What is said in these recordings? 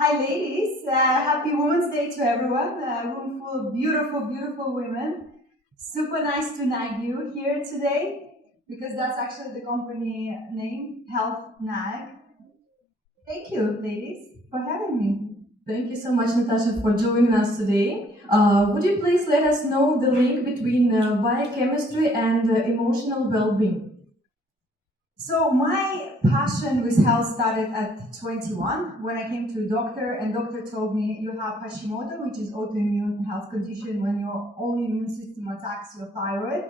Hi ladies, happy Women's Day to everyone. A room full of beautiful, beautiful women. Super nice to nag you here today because that's actually the company name, Health Nag. Thank you ladies for having me. Thank you so much, Natasha, for joining us today. Would you please let us know the link between biochemistry and emotional well-being? So my passion with health started at 21 when I came to a doctor, and doctor told me you have Hashimoto, which is autoimmune health condition when your own immune system attacks your thyroid.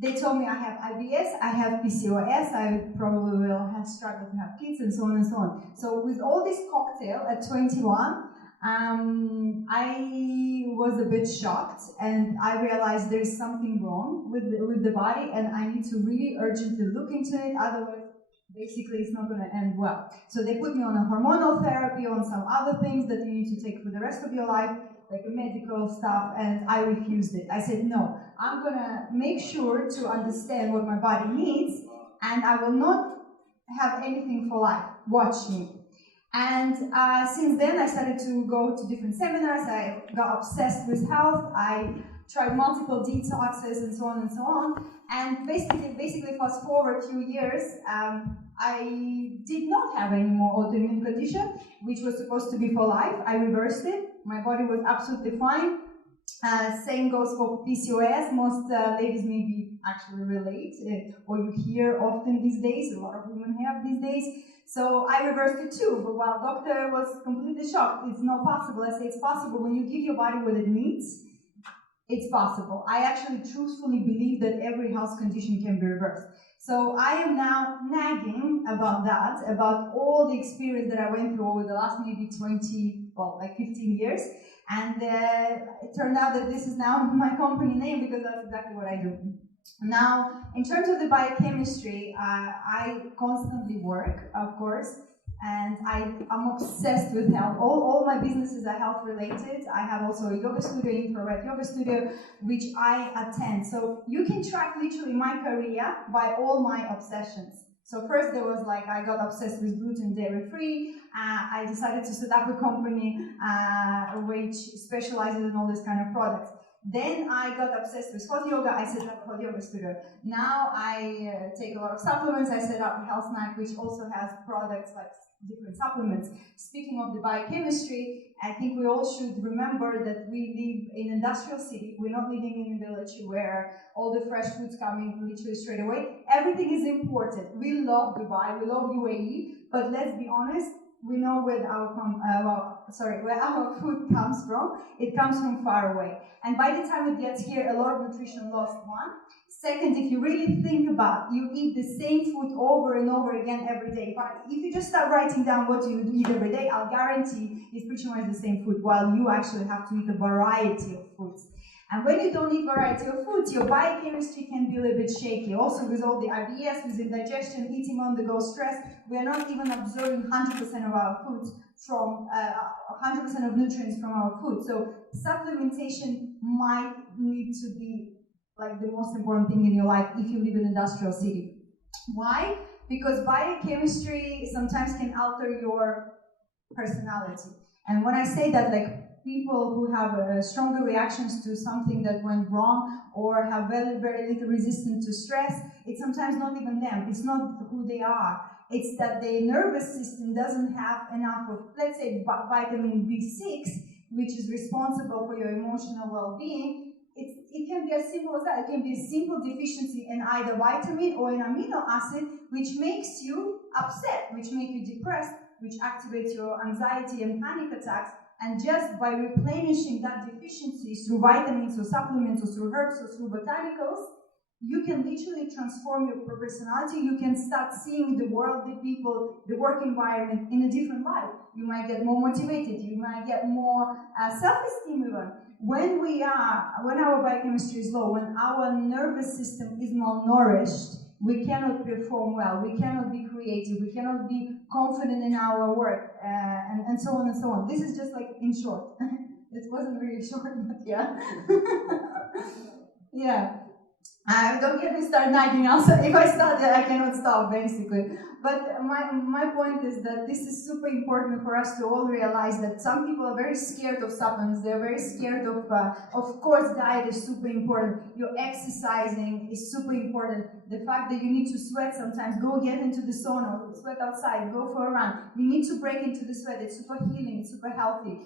They told me I have IBS, I have PCOS, I probably will have struggled to have kids, and so on and so on. So with all this cocktail at 21, I was a bit shocked, and I realized there is something wrong with the body, and I need to really urgently look into it. Otherwise, basically, it's not going to end well. So they put me on a hormonal therapy, on some other things that you need to take for the rest of your life, like medical stuff, and I refused it. I said, no, I'm going to make sure to understand what my body needs, and I will not have anything for life. Watch me. And since then, I started to go to different seminars. I got obsessed with health. I tried multiple detoxes and so on and so on. And basically fast forward a few years, I did not have any more autoimmune condition, which was supposed to be for life. I reversed it. My body was absolutely fine. Same goes for PCOS. Most ladies maybe actually relate, or you hear often these days. A lot of women have these days. So I reversed it too, but while doctor was completely shocked, it's not possible. I say it's possible. When you give your body what it needs, it's possible. I actually truthfully believe that every health condition can be reversed. So I am now nagging about that, about all the experience that I went through over the last maybe 15 years. And it turned out that this is now my company name because that's exactly what I do. Now, in terms of the biochemistry, I constantly work, of course, and I'm obsessed with health. All my businesses are health related. I have also a yoga studio, infrared yoga studio, which I attend. So you can track literally my career by all my obsessions. So first there was like, I got obsessed with gluten, dairy free. I decided to set up a company which specializes in all these kind of products. Then I got obsessed with hot yoga. I set up a hot yoga studio. Now I take a lot of supplements. I set up Health Nag, which also has products like different supplements. Speaking of the biochemistry, I think we all should remember that we live in an industrial city. We're not living in a village where all the fresh food's coming literally straight away. Everything is imported. We love Dubai, we love UAE, but let's be honest, we know where our food comes from. It comes from far away. And by the time it gets here, a lot of nutrition lost, one. Second, if you really think about it, you eat the same food over and over again every day. But if you just start writing down what you eat every day, I'll guarantee it's pretty much the same food, while you actually have to eat a variety of foods. And when you don't eat variety of foods, your biochemistry can be a little bit shaky. Also with all the IBS, with indigestion, eating on the go stress, we are not even absorbing 100% of our foods from 100% of nutrients from our food. So supplementation might need to be like the most important thing in your life if you live in an industrial city. Why? Because biochemistry sometimes can alter your personality. And when I say that, like, people who have stronger reactions to something that went wrong or have very, very little resistance to stress, it's sometimes not even them. It's not who they are. It's that their nervous system doesn't have enough of, let's say, vitamin B6, which is responsible for your emotional well-being. It can be as simple as that. It can be a simple deficiency in either vitamin or an amino acid, which makes you upset, which makes you depressed, which activates your anxiety and panic attacks. And just by replenishing that deficiency through vitamins or supplements or through herbs or through botanicals, you can literally transform your personality. You can start seeing the world, the people, the work environment in a different light. You might get more motivated. You might get more self-esteem even. When our biochemistry is low, when our nervous system is malnourished, we cannot perform well, we cannot be creative, we cannot be confident in our work, and so on and so on. This is just like in short. It wasn't really short, but yeah. Yeah. Don't get me started nagging also. If I start, I cannot stop, basically. But my point is that this is super important for us to all realize that some people are very scared of supplements. They're very scared of course, diet is super important. Your exercising is super important. The fact that you need to sweat sometimes, go get into the sauna, sweat outside, go for a run. You need to break into the sweat. It's super healing, it's super healthy.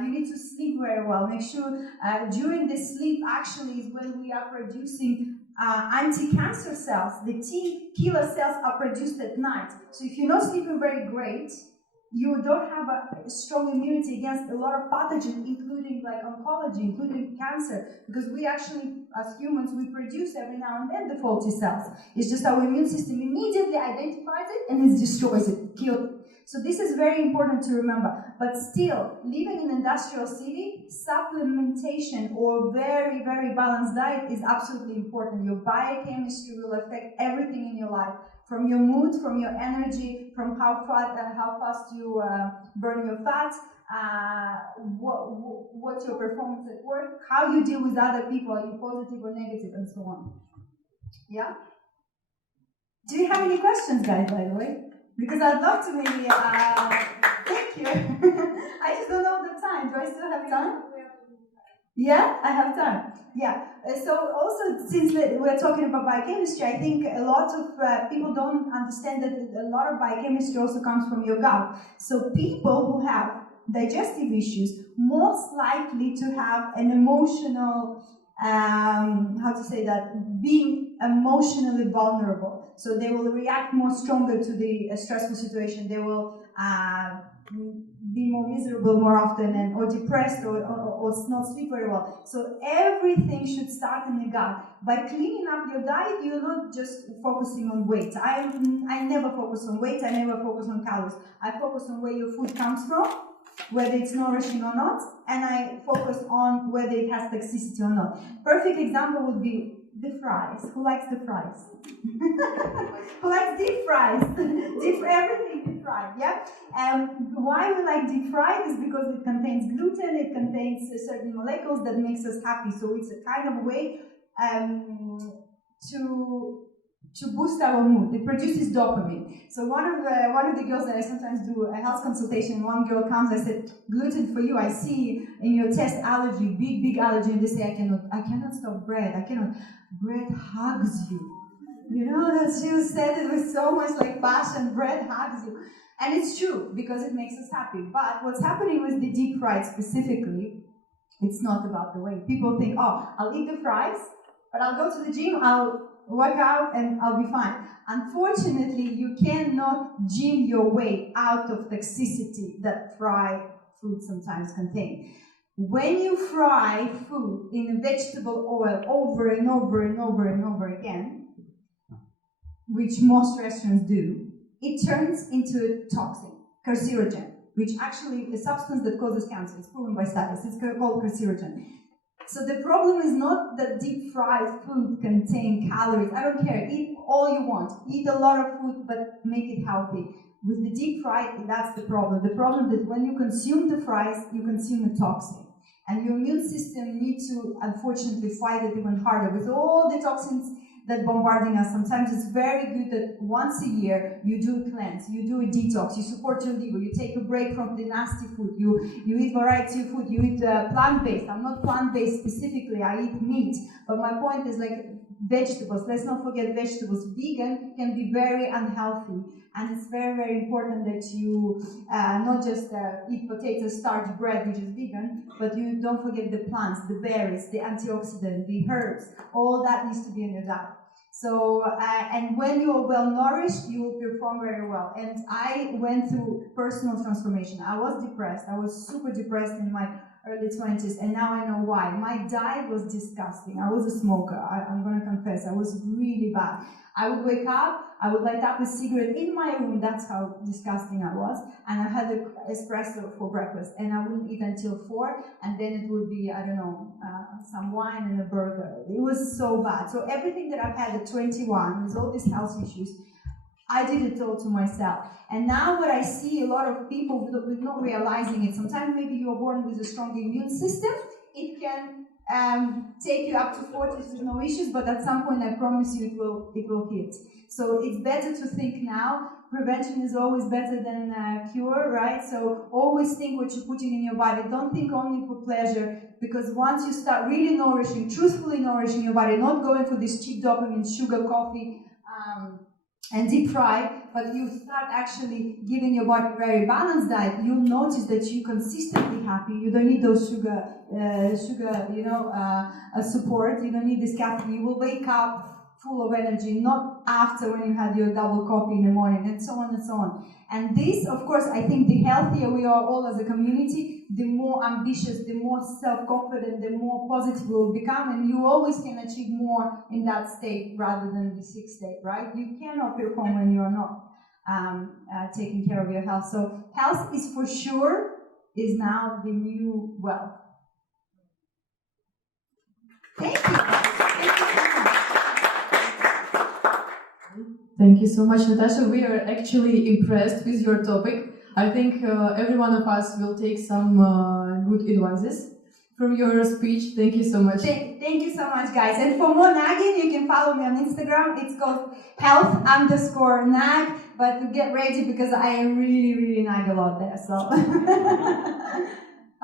You need to sleep very well. Make sure during the sleep actually is when we are producing anti-cancer cells. The T killer cells are produced at night. So if you're not sleeping very great, you don't have a strong immunity against a lot of pathogens, including like oncology, including cancer, because we actually, as humans, we produce every now and then the faulty cells. It's just our immune system immediately identifies it and it destroys it, kills it. So this is very important to remember. But still, living in an industrial city, supplementation or very, very balanced diet is absolutely important. Your biochemistry will affect everything in your life, from your mood, from your energy, from how fast you burn your fat, what's your performance at work, how you deal with other people, are you positive or negative, and so on. Yeah? Do you have any questions, guys, by the way? Because I'd love to maybe, thank you. I just don't know the time. Do I still have time? Yeah, I have time. Yeah. So also, since we're talking about biochemistry, I think a lot of people don't understand that a lot of biochemistry also comes from your gut. So people who have digestive issues, most likely to have an emotional, how to say that, being emotionally vulnerable. So they will react more stronger to the stressful situation. They will be more miserable more often, and or depressed, or not sleep very well. So everything should start in the gut. By cleaning up your diet, you're not just focusing on weight. I never focus on weight. I never focus on calories. I focus on where your food comes from, whether it's nourishing or not, and I focus on whether it has toxicity or not. Perfect example would be the fries. Who likes the fries? Who likes deep fries? Everything deep fried, yeah? Why we like deep fried is because it contains gluten, it contains certain molecules that makes us happy. So it's a kind of way to boost our mood. It produces dopamine. So one of the girls that I sometimes do a health consultation, one girl comes, I said, gluten for you, I see in your test allergy, big allergy, and they say, I cannot stop bread, bread hugs you. You know, that she said it with so much like passion, bread hugs you. And it's true, because it makes us happy. But what's happening with the deep fried specifically, it's not about the weight. People think, oh, I'll eat the fries, but I'll go to the gym, I'll work out, and I'll be fine. Unfortunately, you cannot gym your way out of toxicity that fried food sometimes contain. When you fry food in a vegetable oil over and over and over and over again, which most restaurants do, it turns into a toxin, carcinogen, which actually is a substance that causes cancer. It's proven by studies. It's called carcinogen. So the problem is not that deep fried food contain calories. I don't care. Eat all you want. Eat a lot of food, but make it healthy. With the deep fried, that's the problem. The problem is that when you consume the fries, you consume a toxin. And your immune system needs to, unfortunately, fight it even harder with all the toxins that bombarding us. Sometimes it's very good that once a year you do a cleanse, you do a detox, you support your liver, you take a break from the nasty food, you eat variety of food, you eat plant-based. I'm not plant-based specifically, I eat meat, but my point is like vegetables. Let's not forget vegetables. Vegan can be very unhealthy, and it's very, very important that you not just eat potato starch bread, which is vegan, but you don't forget the plants, the berries, the antioxidants, the herbs. All that needs to be in your diet. So, and when you are well nourished, you will perform very well. And I went through personal transformation. I was depressed. I was super depressed in my early 20s, and now I know why. My diet was disgusting. I was a smoker. I'm going to confess. I was really bad. I would wake up, I would light up a cigarette in my room. That's how disgusting I was. And I had an espresso for breakfast, and I wouldn't eat until 4, and then it would be, I don't know, some wine and a burger. It was so bad. So everything that I've had at 21, with all these health issues, I did it all to myself. And now what I see a lot of people with not realizing it, sometimes maybe you are born with a strong immune system, it can take you up to 40s with no issues, but at some point I promise you it will hit. So it's better to think now. Prevention is always better than cure, right? So always think what you're putting in your body. Don't think only for pleasure, because once you start really nourishing, truthfully nourishing your body, not going for this cheap dopamine, sugar, coffee, and deep fry, but you start actually giving your body a very balanced diet, you'll notice that you're consistently happy. You don't need those sugar, support. You don't need this caffeine. You will wake up full of energy, not after when you had your double coffee in the morning, and so on and so on. And this, of course, I think the healthier we are all as a community, the more ambitious, the more self-confident, the more positive we will become, and you always can achieve more in that state rather than the sick state, right? You cannot perform when you are not taking care of your health. So health is for sure is now the new wealth. Thank you. Thank you so much. Thank you so much, Natasha. We are actually impressed with your topic. I think every one of us will take some good advices from your speech. Thank you so much. Thank you so much, guys. And for more nagging, you can follow me on Instagram. It's called health_nag. But to get ready, because I really nag a lot there. So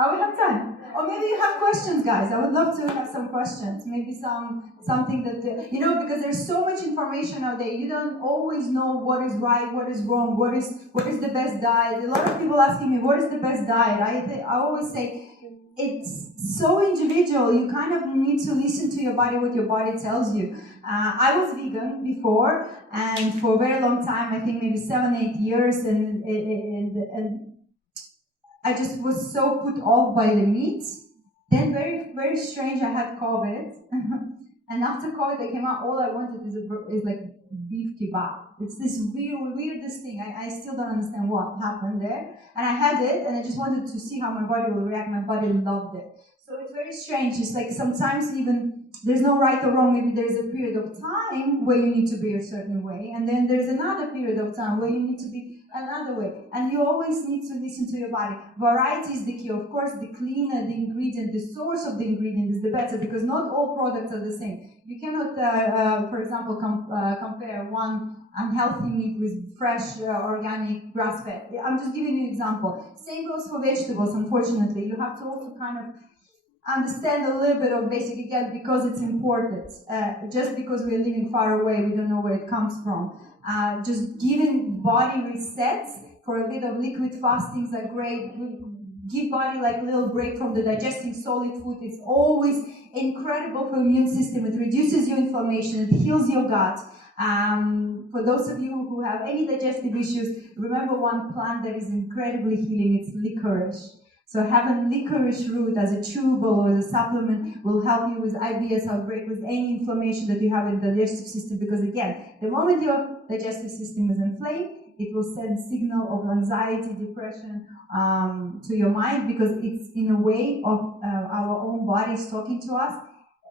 I will have time. Or maybe you have questions, guys. I would love to have some questions. Maybe something that, because there's so much information out there. You don't always know what is right, what is wrong, what is the best diet. A lot of people asking me, what is the best diet? I always say, it's so individual. You kind of need to listen to your body, what your body tells you. I was vegan before, and for a very long time, I think maybe 7-8 years, and I just was so put off by the meat. Then very strange, I had COVID. And after COVID, I came out, all I wanted is like beef kebab. It's this weirdest thing. I still don't understand what happened there. And I had it, and I just wanted to see how my body will react. My body loved it. So it's very strange. It's like sometimes even there's no right or wrong. Maybe there's a period of time where you need to be a certain way, and then there's another period of time where you need to be another way. And you always need to listen to your body. Variety is the key. Of course, the cleaner the ingredient, the source of the ingredient is the better, because not all products are the same. You cannot, for example, compare one unhealthy meat with fresh, organic, grass-fed. I'm just giving you an example. Same goes for vegetables, unfortunately. You have to also kind of understand a little bit of basic, again, because it's imported. Just because we're living far away, we don't know where it comes from. Just giving body resets for a bit of liquid fastings are great. Give body like a little break from the digesting solid food. It's always incredible for immune system. It reduces your inflammation. It heals your gut. For those of you who have any digestive issues, remember one plant that is incredibly healing. It's licorice. So having licorice root as a chewable or as a supplement will help you with IBS outbreak, with any inflammation that you have in the digestive system, because again, the moment your digestive system is inflamed, it will send signal of anxiety, depression to your mind, because it's in a way of our own bodies talking to us.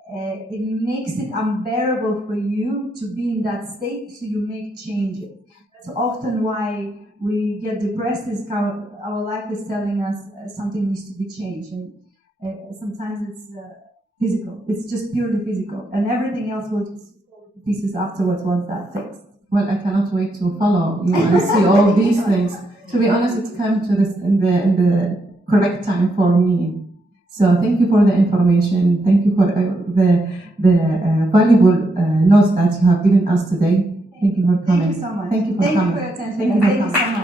It makes it unbearable for you to be in that state, so you make changes. That's often why we get depressed, is our life is telling us something needs to be changed, and sometimes it's physical. It's just purely physical, and everything else will just fall to pieces afterwards once that's fixed. Well, I cannot wait to follow you and see all these things. To be honest, it's come to this in the correct time for me. So thank you for the information. Thank you for the valuable notes that you have given us today. Thank you for coming. Thank you so much. Thank you for coming. Thank you for your attention. Thank you so much.